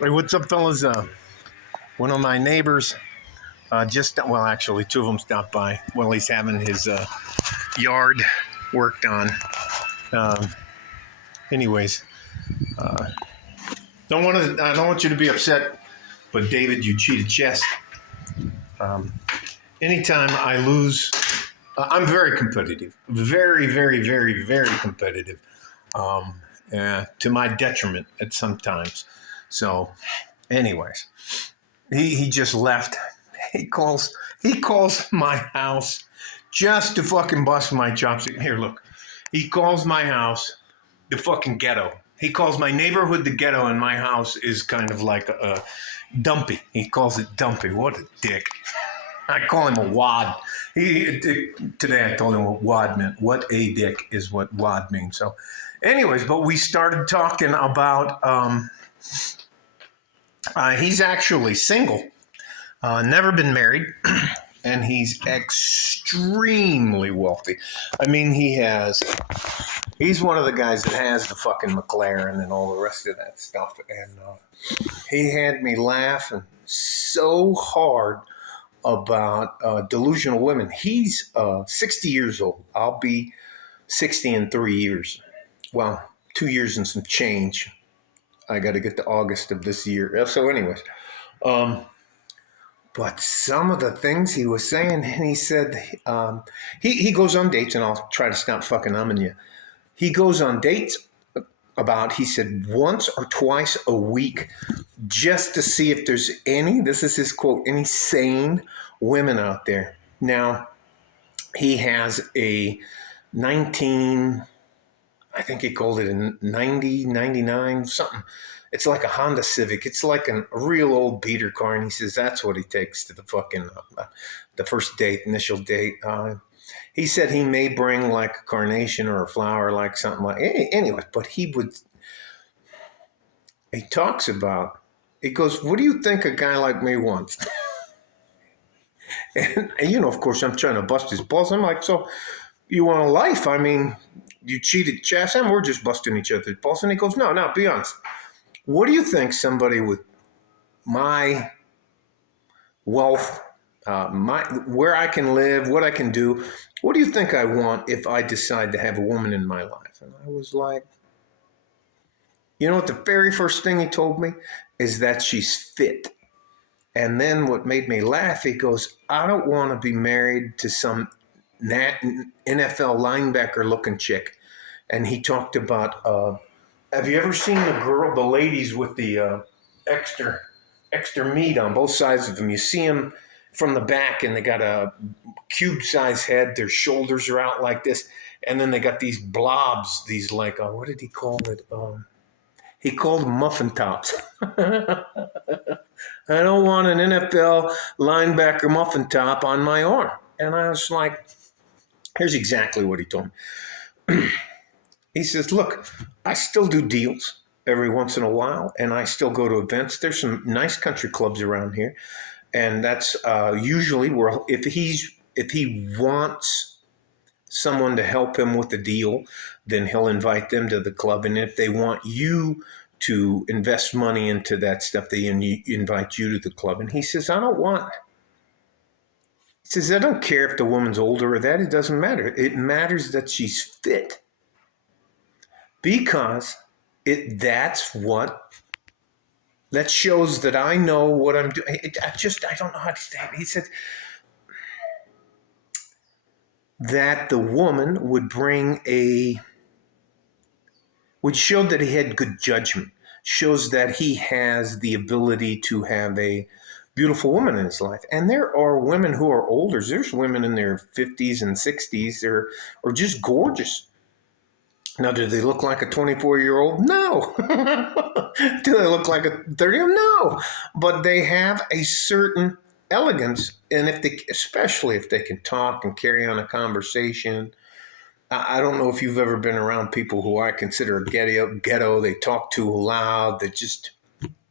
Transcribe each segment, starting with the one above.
Hey, what's up, fellas? One of my neighbors actually, two of them stopped by. Well, he's having his yard worked on. Um, anyways, uh, I don't want you to be upset, but David, you cheated chess. Um, anytime I lose, I'm very competitive. Very, very, very, very competitive. Um, to my detriment at some times. So, anyways, he just left. He calls my house just to fucking bust my chops. Here, look. He calls my house the fucking ghetto. He calls my neighborhood the ghetto, and my house is kind of like a dumpy. He calls it dumpy. What a dick. I call him a wad. Today I told him what wad meant. What a dick is what wad means. So, anyways, but we started talking about. He's actually single, never been married, and he's extremely wealthy. I mean, he's one of the guys that has the fucking McLaren and all the rest of that stuff. And he had me laughing so hard about delusional women. He's 60 years old. I'll be 60 in 3 years. Well, 2 years and some change. I got to get to August of this year. So, anyways, but some of the things he was saying, and he said he goes on dates, and I'll try to stop fucking umming you. He goes on dates he said, once or twice a week, just to see if there's any, this is his quote, any sane women out there. Now, he has a 19, I think he called it a 90, 99, something. It's like a Honda Civic. It's like a real old beater car. And he says that's what he takes to the fucking, the first date, initial date. He said he may bring like a carnation or a flower, like something like, anyway, but he talks about, he goes, what do you think a guy like me wants? And, of course, I'm trying to bust his balls. I'm like, so you want a life? I mean, you cheated chess, and we're just busting each other's balls. And he goes, no, be honest. What do you think somebody with my wealth, where I can live, what I can do, what do you think I want if I decide to have a woman in my life? And I was like, you know what? The very first thing he told me is that she's fit. And then what made me laugh, he goes, I don't want to be married to some NFL linebacker looking chick. And he talked about, have you ever seen the ladies with the extra meat on both sides of them? You see them from the back, and they got a cube-sized head. Their shoulders are out like this, and then they got these blobs. These like, what did he call it? He called them muffin tops. I don't want an NFL linebacker muffin top on my arm. And I was like, here's exactly what he told me. He says, look, I still do deals every once in a while, and I still go to events. There's some nice country clubs around here, and that's usually where if he wants someone to help him with the deal, then he'll invite them to the club. And if they want you to invest money into that stuff, they invite you to the club. And he says, I don't care if the woman's older or that. It doesn't matter. It matters that she's fit. Because that shows that I know what I'm doing. I don't know how to say it. He said that the woman would show that he had good judgment, shows that he has the ability to have a beautiful woman in his life. And there are women who are older. There's women in their 50s and 60s or just gorgeous. Now, do they look like a 24-year-old? No. Do they look like a 30-year-old? No. But they have a certain elegance, and especially if they can talk and carry on a conversation. I don't know if you've ever been around people who I consider a ghetto. They talk too loud. They just,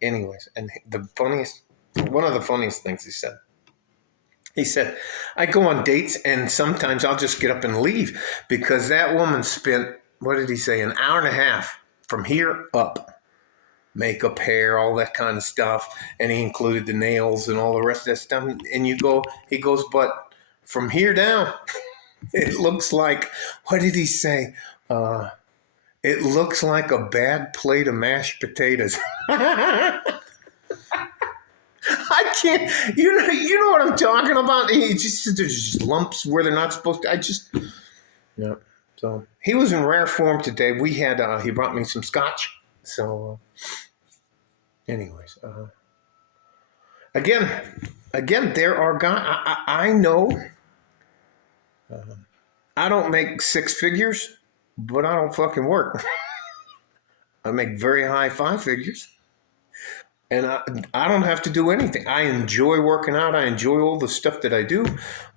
anyways. And one of the funniest things he said, I go on dates, and sometimes I'll just get up and leave because that woman spent, what did he say, an hour and a half from here up. makeup, hair, all that kind of stuff, and he included the nails and all the rest of that stuff. And he goes, but from here down, it looks like, what did he say? It looks like a bad plate of mashed potatoes. I can't. You know what I'm talking about. There's just lumps where they're not supposed to. Yeah. So he was in rare form today. He brought me some scotch. So, anyways, again, there are guys. I know. I don't make six figures, but I don't fucking work. I make very high five figures. And I don't have to do anything. I enjoy working out. I enjoy all the stuff that I do.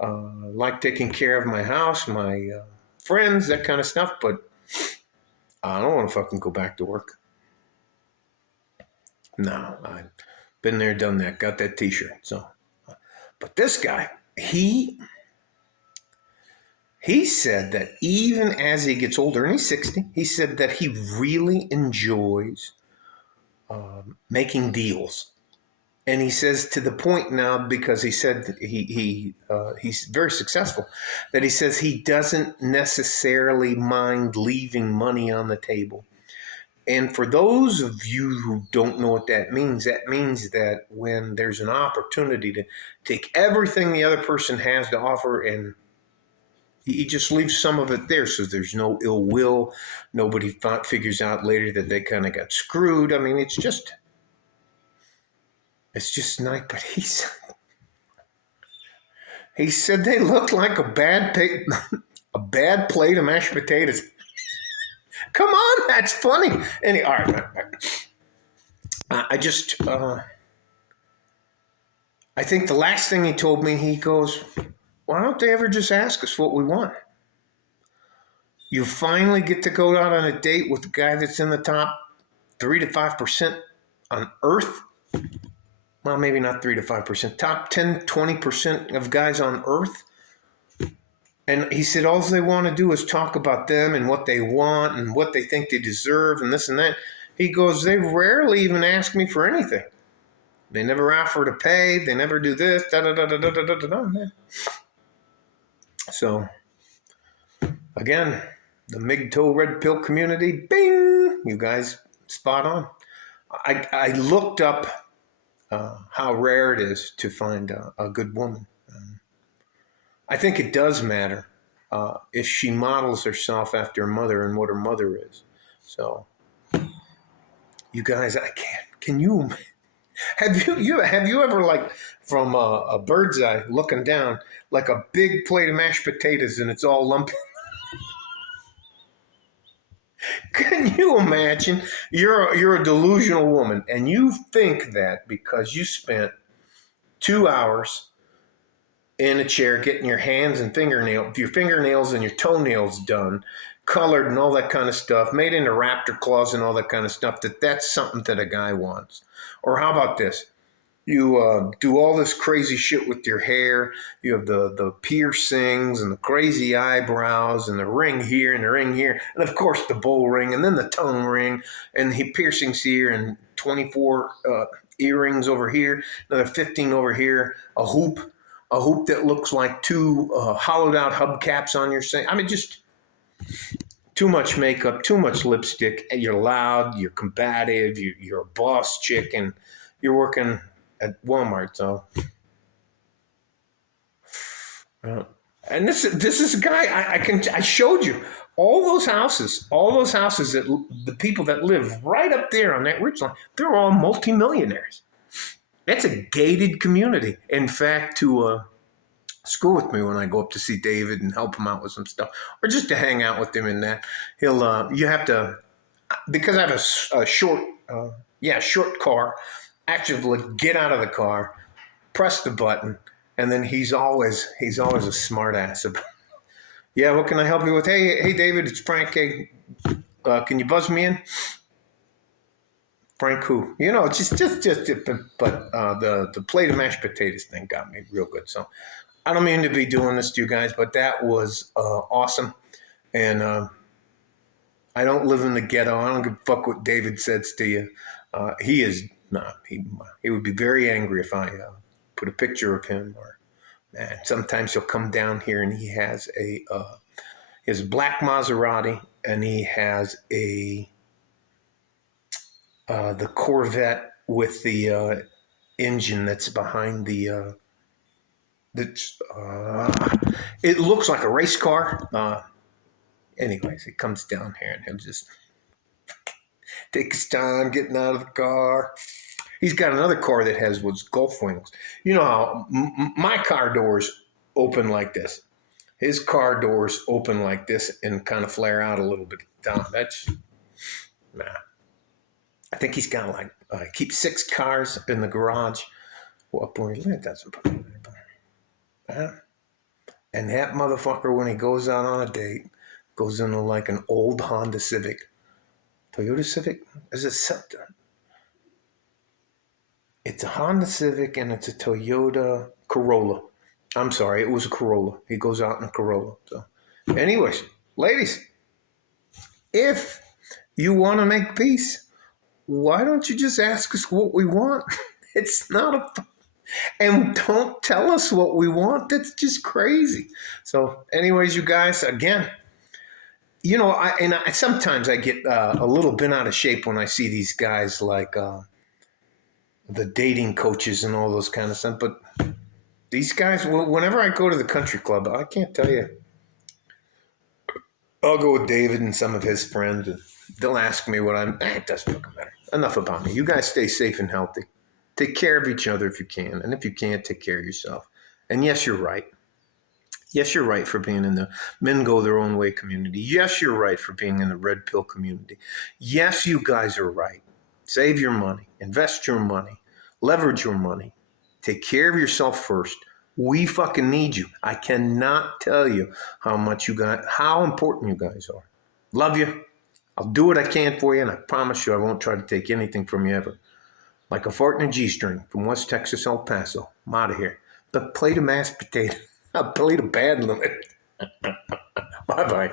Like taking care of my house, my friends, that kind of stuff. But I don't want to fucking go back to work. No, I've been there, done that. Got that T-shirt. So, but this guy, he said that even as he gets older, and he's 60, he said that he really enjoys making deals. And he says to the point now, because he said he's very successful, that he says he doesn't necessarily mind leaving money on the table. And for those of you who don't know what that means that when there's an opportunity to take everything the other person has to offer and he just leaves some of it there, so there's no ill will. Nobody figures out later that they kind of got screwed. I mean, it's just nice. But he said they looked like a bad plate of mashed potatoes. Come on, that's funny. Anyway, all right. I think the last thing he told me, he goes, why don't they ever just ask us what we want? You finally get to go out on a date with the guy that's in the top 3 to 5% on Earth. Well, maybe not 3 to 5%, top 10, 20% of guys on Earth. And he said, all they want to do is talk about them and what they want and what they think they deserve and this and that. He goes, they rarely even ask me for anything. They never offer to pay. They never do this. So, again, the MGTOW red pill community, bing, you guys spot on. I looked up how rare it is to find a good woman. I think it does matter if she models herself after her mother and what her mother is. So, you guys, I can't. Can you? Have you ever, like, from a bird's eye looking down, like a big plate of mashed potatoes and it's all lumpy? Can you imagine? You're a delusional woman and you think that because you spent 2 hours in a chair getting your hands and your fingernails and your toenails done, colored and all that kind of stuff, made into raptor claws and all that kind of stuff, that's something that a guy wants. Or how about this? You do all this crazy shit with your hair. You have the piercings and the crazy eyebrows and the ring here and the ring here. And, of course, the bowl ring and then the tongue ring and the piercings here and 24 earrings over here, another 15 over here, a hoop that looks like two hollowed out hubcaps on your thing. I mean, just too much makeup, too much lipstick. You're loud, you're combative, you're a boss chick, and you're working at Walmart. So, and this is a guy I showed you all those houses that the people that live right up there on that ridge line, they're all multimillionaires. That's a gated community. In fact, to school with me when I go up to see David and help him out with some stuff, or just to hang out with him in that, you have to, because I have a short car, actively get out of the car, press the button, and then he's always a smart ass. Yeah, what can I help you with? Hey, David, it's Frank. Hey, can you buzz me in? Frank who? Just but the plate of mashed potatoes thing got me real good. So I don't mean to be doing this to you guys, but that was awesome. And I don't live in the ghetto. I don't give a fuck what David says to you. He is not. He would be very angry if I put a picture of him. Or man, sometimes he'll come down here and he has his black Maserati, and he has the Corvette with the engine that's behind the. It looks like a race car. Anyways, he comes down here and he'll just take his time getting out of the car. He's got another car that has what's Gulf wings. You know how my car doors open like this. His car doors open like this and kind of flare out a little bit down. That's nah. I think he's got like keep 6 cars in the garage. Well, boy, that doesn't put it and that motherfucker, when he goes out on a date, goes into like an old Honda Civic. Toyota Civic? Is it Scepter? It's a Honda Civic and it's a Toyota Corolla. I'm sorry, it was a Corolla. He goes out in a Corolla. So, anyways, ladies, if you want to make peace, why don't you just ask us what we want? It's not a... And don't tell us what we want. That's just crazy. So anyways, you guys, again, you know, sometimes I get a little bent out of shape when I see these guys like the dating coaches and all those kind of stuff. But these guys, whenever I go to the country club, I can't tell you. I'll go with David and some of his friends. And they'll ask me what it doesn't fucking matter. Enough about me. You guys stay safe and healthy. Take care of each other if you can. And if you can't, take care of yourself. And yes, you're right. Yes, you're right for being in the Men Go Their Own Way community. Yes, you're right for being in the Red Pill community. Yes, you guys are right. Save your money. Invest your money. Leverage your money. Take care of yourself first. We fucking need you. I cannot tell you how important you guys are. Love you. I'll do what I can for you, and I promise you I won't try to take anything from you ever. Like a fart in a G-string from West Texas, El Paso. I'm out of here. The plate of mashed potato. A plate of bad limit. Bye-bye.